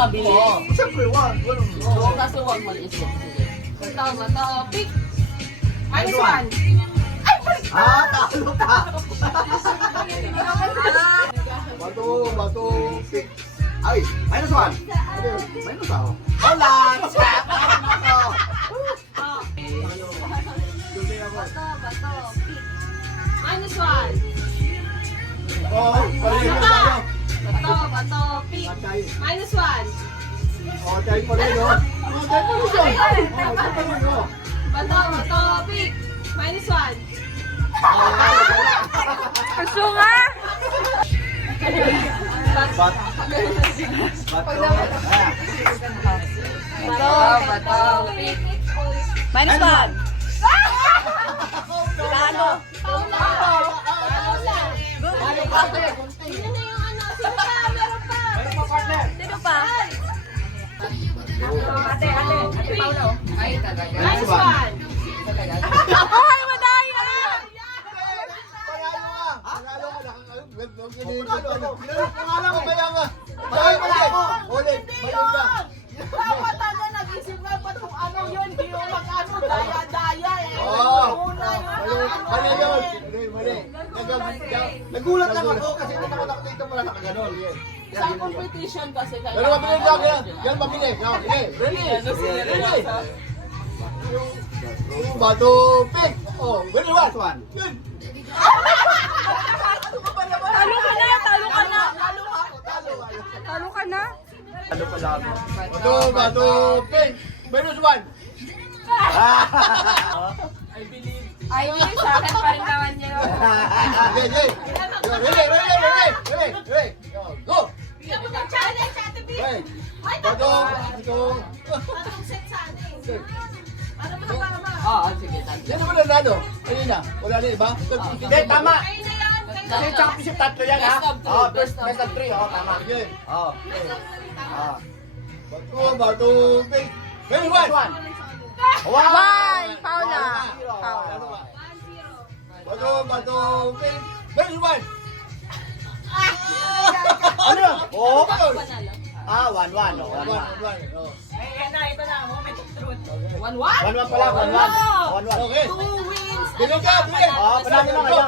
Mabilis. Oo, siyempre, wag. Oo, kaso huwag mag-isip. Bato, pick. Minus One. 1. Talo ka. Bato, pick. Ay, minus 1. Minus ako. Wala! Bato, pick. Minus 1. Oo, pareho tayo. Bato, pick. Minus 1. Oo, tayo pareho. Oo, tayo pareho. Bato, pick. Minus 1. Gusto nga! Bato. Bato, pick. Minus 1. Talo. Yun na yung ano. Sino pa? Meron pa. Sino pa? Ate Paulo. Ay, talaga. Minus 1. Ay, madaya! Panalo ka. Pangalan ko kaya nga. Ulit. Dapat ano, nag-isip nga pa kung ano yun, di yung mag-ano, daya-daya eh. Oo. Una yun, Mali yun. Mali. Nagulat lang ako kasi natakot ako dito pala nakaganon. Sa competition kasi Pero mabilis lang yan. Yan mabilis. Ready? Ready? Yung bato pick. Oh, ready one. Yun. Talo ka na! Talo ka na! Talo ka na! Bato pick. Minus 1. Ay, hindi. Sa akin pa rin naman yun. Ready. Go. Challenge, Ate B. Hey. Ay, Bato. Anong set sa atin? Ano ba na ba? Oo, sige. Sino ba nanalo? Kanina? Wala na iba? Hindi, tama. Ayun na yan. Kasi championship tatlo yan ha? Best of three. Oo, Best of best of 3. Oo, tama. Sige. Oo. Bato, pick. Minus 1. One! Paula. Bato, pick. Minus 1. Ano yun? Oo. Panalo. 1-1. 1-1. Ayan na, ito na, moment of truth. 1-1? 1-1 pala, 1-1. 1-1. Okay. 2 wins. Bilog ka, bilog. Panalo. Panalo na kayo.